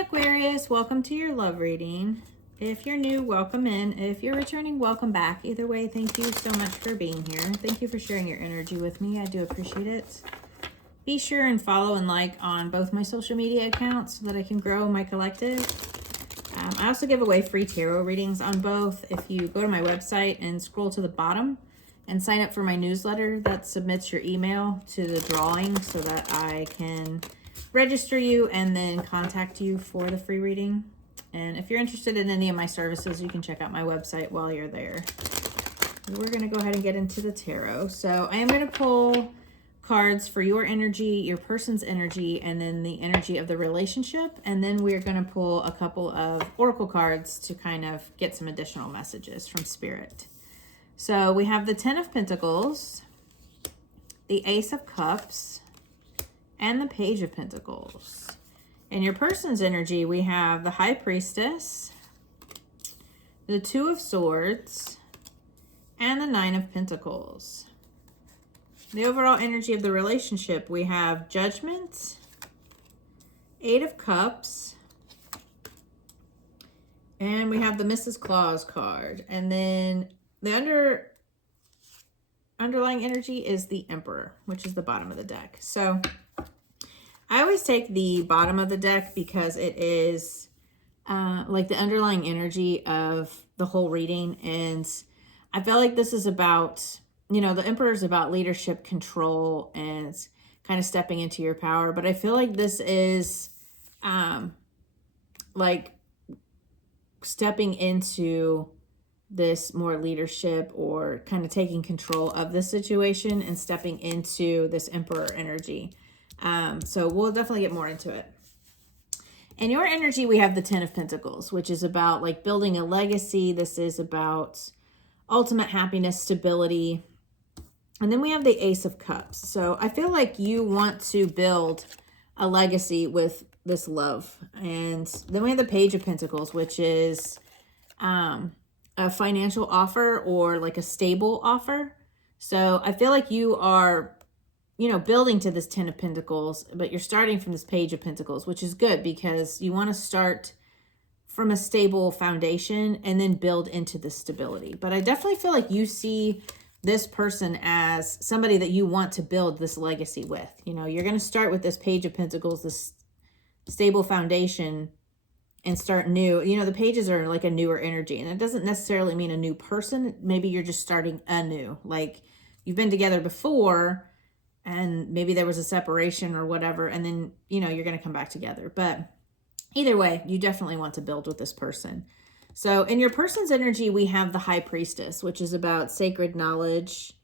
Hi Aquarius, welcome to your love reading. If you're new, welcome in. If you're returning, welcome back. Either way, thank you so much for being here. Thank you for sharing your energy with me. I do appreciate it. Be sure and follow and like on both my social media accounts so that I can grow my collective. I also give away free tarot readings on both. If you go to my website and scroll to the bottom and sign up for my newsletter that submits your email to the drawing so that I can register you and then contact you for the free reading. And if you're interested in any of my services, you can check out my website while you're there. We're going to go ahead and get into the tarot. So I am going to pull cards for your energy, your person's energy, and then the energy of the relationship. And then we're going to pull a couple of oracle cards to kind of get some additional messages from Spirit. So we have the 10 of Pentacles, the Ace of Cups, and the Page of Pentacles. In your person's energy, we have the High Priestess, the Two of Swords, and the Nine of Pentacles. The overall energy of the relationship, we have Judgment, Eight of Cups, and we have the Mrs. Claus card. And then the underlying energy is the Emperor, which is the bottom of the deck. So I always take the bottom of the deck because it is like the underlying energy of the whole reading. And I feel like this is about, you know, the Emperor is about leadership, control, and kind of stepping into your power. But I feel like this is like stepping into this more leadership or kind of taking control of the situation and stepping into this Emperor energy. So we'll definitely get more into it. In your energy, we have the 10 of Pentacles, which is about like building a legacy. This is about ultimate happiness, stability. And then we have the Ace of Cups. So I feel like you want to build a legacy with this love. And then we have the Page of Pentacles, which is a financial offer or like a stable offer. So I feel like you are, you know, building to this 10 of Pentacles, but you're starting from this Page of Pentacles, which is good because you want to start from a stable foundation and then build into the stability. But I definitely feel like you see this person as somebody that you want to build this legacy with. You know, you're going to start with this Page of Pentacles, this stable foundation, and start new. You know, the pages are like a newer energy, and it doesn't necessarily mean a new person. Maybe you're just starting anew. Like you've been together before, and maybe there was a separation or whatever, and then, you know, you're going to come back together. But either way, you definitely want to build with this person. So in your person's energy, we have the High Priestess, which is about sacred knowledge.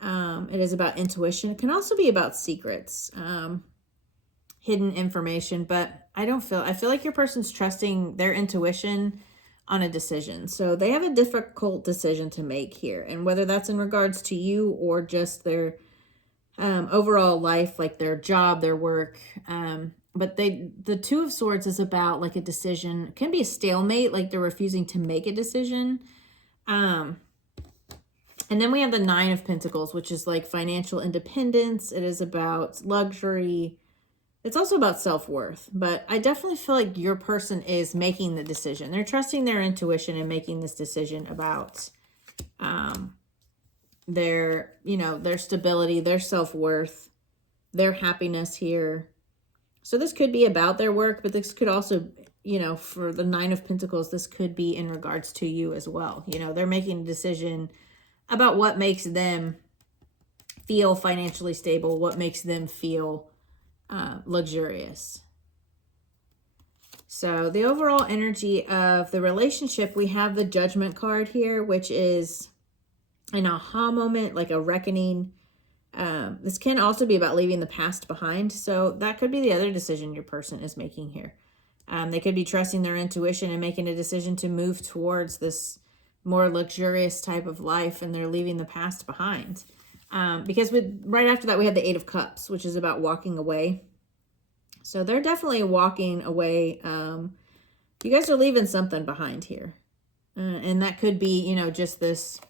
It is about intuition. It can also be about secrets, hidden information, but I feel like your person's trusting their intuition on a decision. So they have a difficult decision to make here. And whether that's in regards to you or just their overall life, like their job, their work. But the Two of Swords is about like a decision. It can be a stalemate, like they're refusing to make a decision. And then we have the Nine of Pentacles, which is like financial independence. It is about luxury. It's also about self-worth. But I definitely feel like your person is making the decision. They're trusting their intuition and making this decision about their, you know, their stability, their self-worth, their happiness here. So this could be about their work, but this could also, you know, for the Nine of Pentacles, this could be in regards to you as well. You know, they're making a decision about what makes them feel financially stable, what makes them feel luxurious. So the overall energy of the relationship, we have the Judgment card here, which is an aha moment, like a reckoning. This can also be about leaving the past behind. So that could be the other decision your person is making here. They could be trusting their intuition and making a decision to move towards this more luxurious type of life, and they're leaving the past behind. Because right after that, we have the Eight of Cups, which is about walking away. So they're definitely walking away. You guys are leaving something behind here. And that could be, you know, just this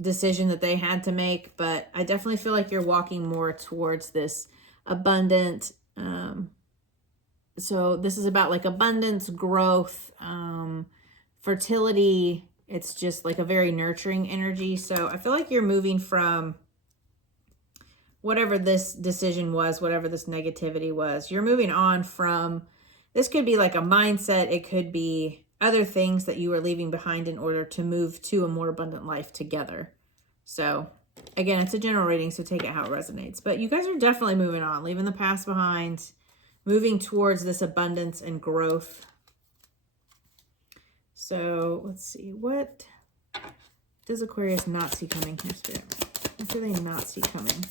decision that they had to make. But I definitely feel like you're walking more towards this abundant, So this is about like abundance, growth, fertility. It's just like a very nurturing energy. So I feel like you're moving from whatever this decision was, whatever this negativity was, you're moving on from, this could be like a mindset. It could be other things that you were leaving behind in order to move to a more abundant life together. So again, it's a general reading, so take it how it resonates. But you guys are definitely moving on, leaving the past behind, moving towards this abundance and growth. So let's see, what does Aquarius not see coming here, Spirit? What do they not see coming?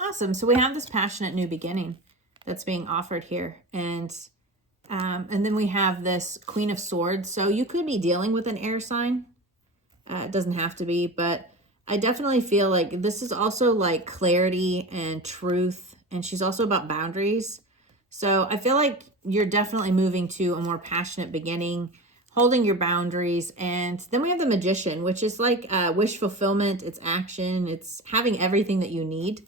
Awesome. So we have this passionate new beginning that's being offered here. And then we have this Queen of Swords. So you could be dealing with an air sign. It doesn't have to be, but I definitely feel like this is also like clarity and truth. And she's also about boundaries. So I feel like you're definitely moving to a more passionate beginning, holding your boundaries. And then we have the Magician, which is like wish fulfillment. It's action. It's having everything that you need.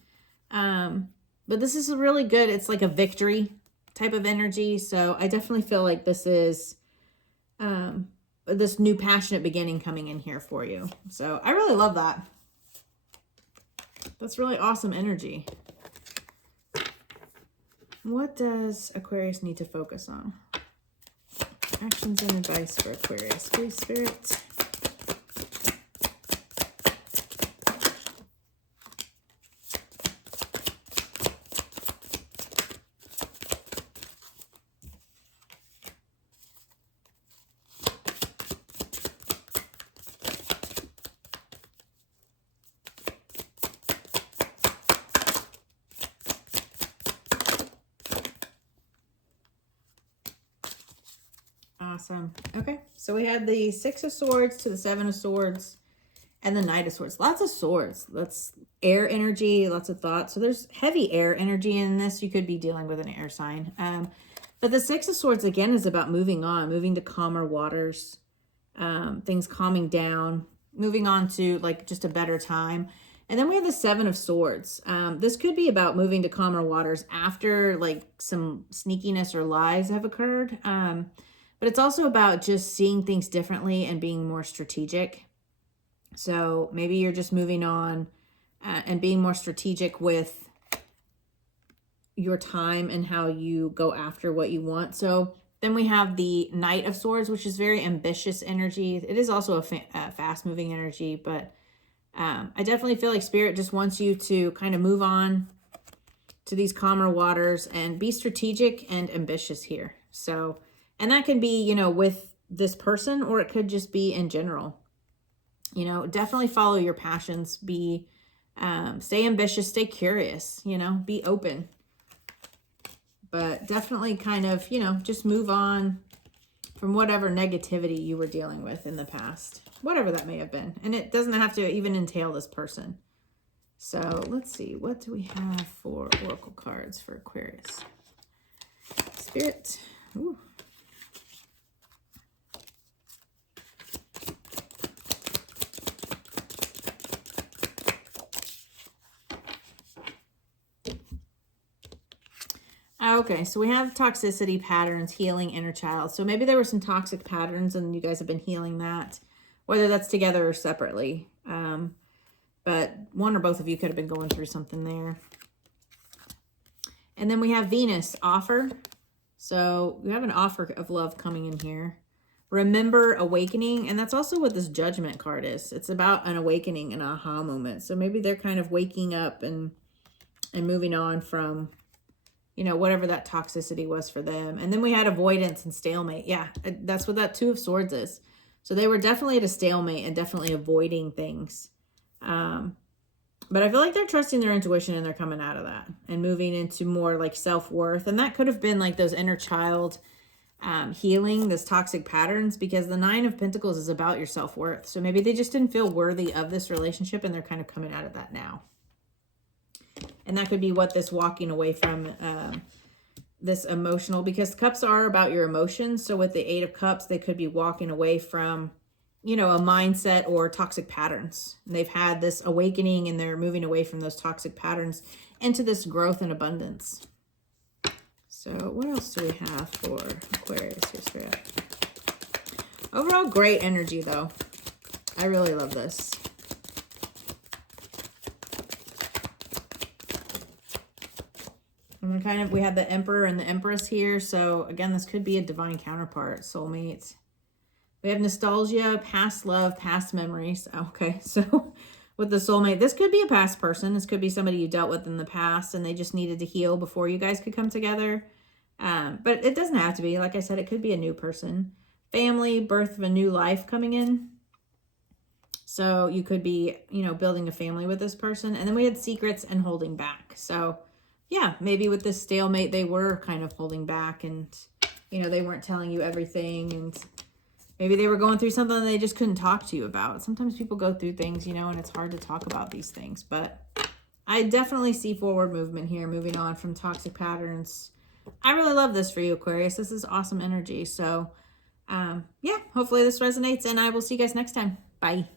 But this is really good. It's like a victory type of energy. So I definitely feel like this is this new passionate beginning coming in here for you. So I really love that. That's really awesome energy. What does Aquarius need to focus on? Actions and advice for Aquarius. Please, Spirit. Awesome. Okay, so we had the Six of Swords to the Seven of Swords and the Knight of Swords. Lots of swords. That's air energy, lots of thoughts. So there's heavy air energy in this. You could be dealing with an air sign. But the Six of Swords, again, is about moving on, moving to calmer waters, things calming down, moving on to like just a better time. And then we have the Seven of Swords. This could be about moving to calmer waters after like some sneakiness or lies have occurred. But it's also about just seeing things differently and being more strategic. So maybe you're just moving on and being more strategic with your time and how you go after what you want. So then we have the Knight of Swords, which is very ambitious energy. It is also a fast-moving energy, but I definitely feel like Spirit just wants you to kind of move on to these calmer waters and be strategic and ambitious here. So, and that can be, you know, with this person, or it could just be in general. You know, definitely follow your passions. Be, stay ambitious, stay curious, you know, be open. But definitely kind of, you know, just move on from whatever negativity you were dealing with in the past, whatever that may have been. And it doesn't have to even entail this person. So let's see, what do we have for oracle cards for Aquarius? Spirit. Ooh. Okay, so we have toxicity patterns, healing inner child. So maybe there were some toxic patterns and you guys have been healing that, whether that's together or separately. But one or both of you could have been going through something there. And then we have Venus, offer. So we have an offer of love coming in here. Remember, awakening. And that's also what this Judgment card is. It's about an awakening, an aha moment. So maybe they're kind of waking up and moving on from, you know, whatever that toxicity was for them. And then we had avoidance and stalemate. Yeah, that's what that Two of Swords is. So they were definitely at a stalemate and definitely avoiding things. But I feel like they're trusting their intuition and they're coming out of that and moving into more like self-worth. And that could have been like those inner child healing, this toxic patterns, because the Nine of Pentacles is about your self-worth. So maybe they just didn't feel worthy of this relationship and they're kind of coming out of that now. And that could be what this walking away from this emotional, because cups are about your emotions. So with the 8 of Cups, they could be walking away from, you know, a mindset or toxic patterns. And they've had this awakening and they're moving away from those toxic patterns into this growth and abundance. So what else do we have for Aquarius here, Spirit? Overall, great energy, though. I really love this. And we have the Emperor and the Empress here. So again, this could be a divine counterpart, soulmate. We have nostalgia, past love, past memories. Okay, so with the soulmate, this could be a past person. This could be somebody you dealt with in the past and they just needed to heal before you guys could come together. But it doesn't have to be. Like I said, it could be a new person. Family, birth of a new life coming in. So you could be, you know, building a family with this person. And then we had secrets and holding back. So yeah, maybe with this stalemate, they were kind of holding back and, you know, they weren't telling you everything. And maybe they were going through something that they just couldn't talk to you about. Sometimes people go through things, you know, and it's hard to talk about these things. But I definitely see forward movement here, moving on from toxic patterns. I really love this for you, Aquarius. This is awesome energy. So, yeah, hopefully this resonates, and I will see you guys next time. Bye.